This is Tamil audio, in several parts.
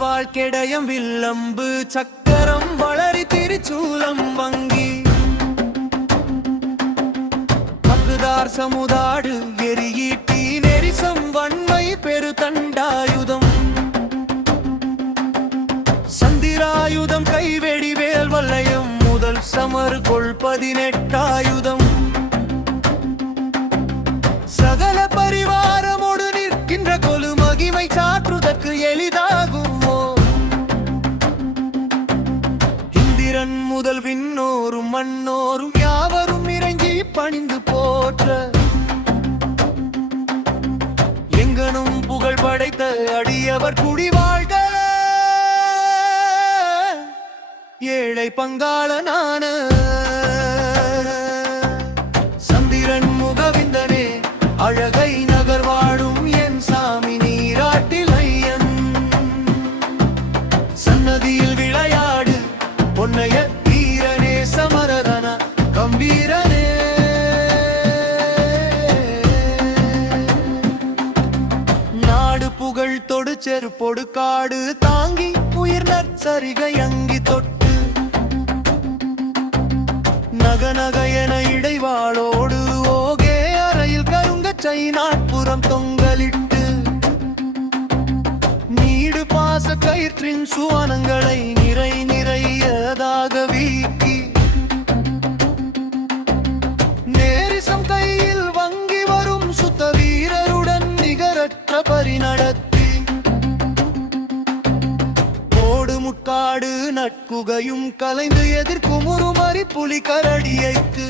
வாழ்க்கெடயம் வில்லம்பு சக்கரம் வளரி திருச்சூலம் வங்கி. மகுதார் சமுதாடு எரியீட்டி நெரிசம் வன்மை பெருதண்டாயுதம் சந்திராயுதம் கைவெடி வேல் வல்லையம் முதல் சமர் கொள் பதினெட்டாயிரம் இந்திரன் விண்ணோரும் மண்ணோரும் யாவரும் இறங்கி பணிந்து போற்ற. எங்கனும் புகழ் படைத்த அடியவர் குடி வாழ்க. ஏழை பங்காளனான செருப்பொடு காடு தாங்கி உயிர் நற்சரிகை அங்கி தொட்டு. நக நக என இடைவாளோடு ஓகே அறையில் கருங்கச்சை நாட்புறம் தொங்கலிட்டு. நீடு பாச கயிற்றின் சுவனங்களை நிறை நிறையதாக வீக்கி. நேரிசம் கையில் வங்கி வரும் சுத்த வீரருடன் நிகரற்ற பரிநடத்தி. காடு நட்புகையும் கலைந்து எதிர்க்கும் ஒரு உருமறி புலி கரடியைக்கு.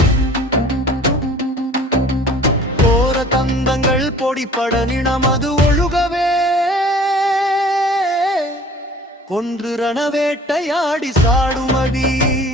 போற தந்தங்கள் பொடிப்பட நினமது ஒழுகவே. கொன்று ரணவேட்டையாடி சாடுமடி.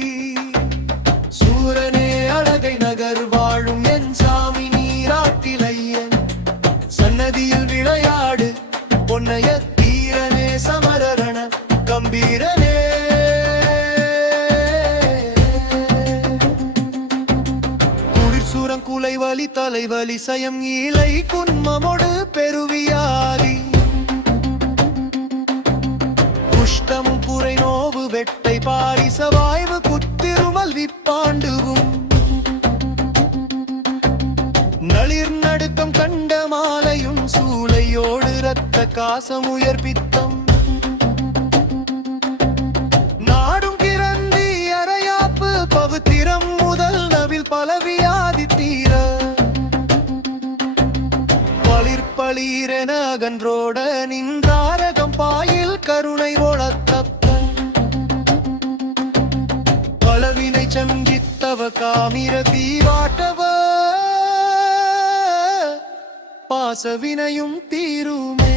குளிர்சூரம் குலை வலி தலைவலி சயம் இலை குன்மமொடு பெருவியாதி. குஷ்டமும் புரை நோவு வெட்டை பாரிச வாய்வு குத்திருமல் விப்பாண்டுவும். நளிர் நடுக்கம் கண்ட மாலையும் சூளையோடு இரத்த காசம் உயர்பித்தம் பலவியாதி தீர பளிர்பளீரென அகன்றோட நின்றாரகம் பாயில் கருணை ஒளத்தப்ப பலவினை சந்தித்தவ காமிர தீவாட்டவ. பாசவினையும் தீருமே.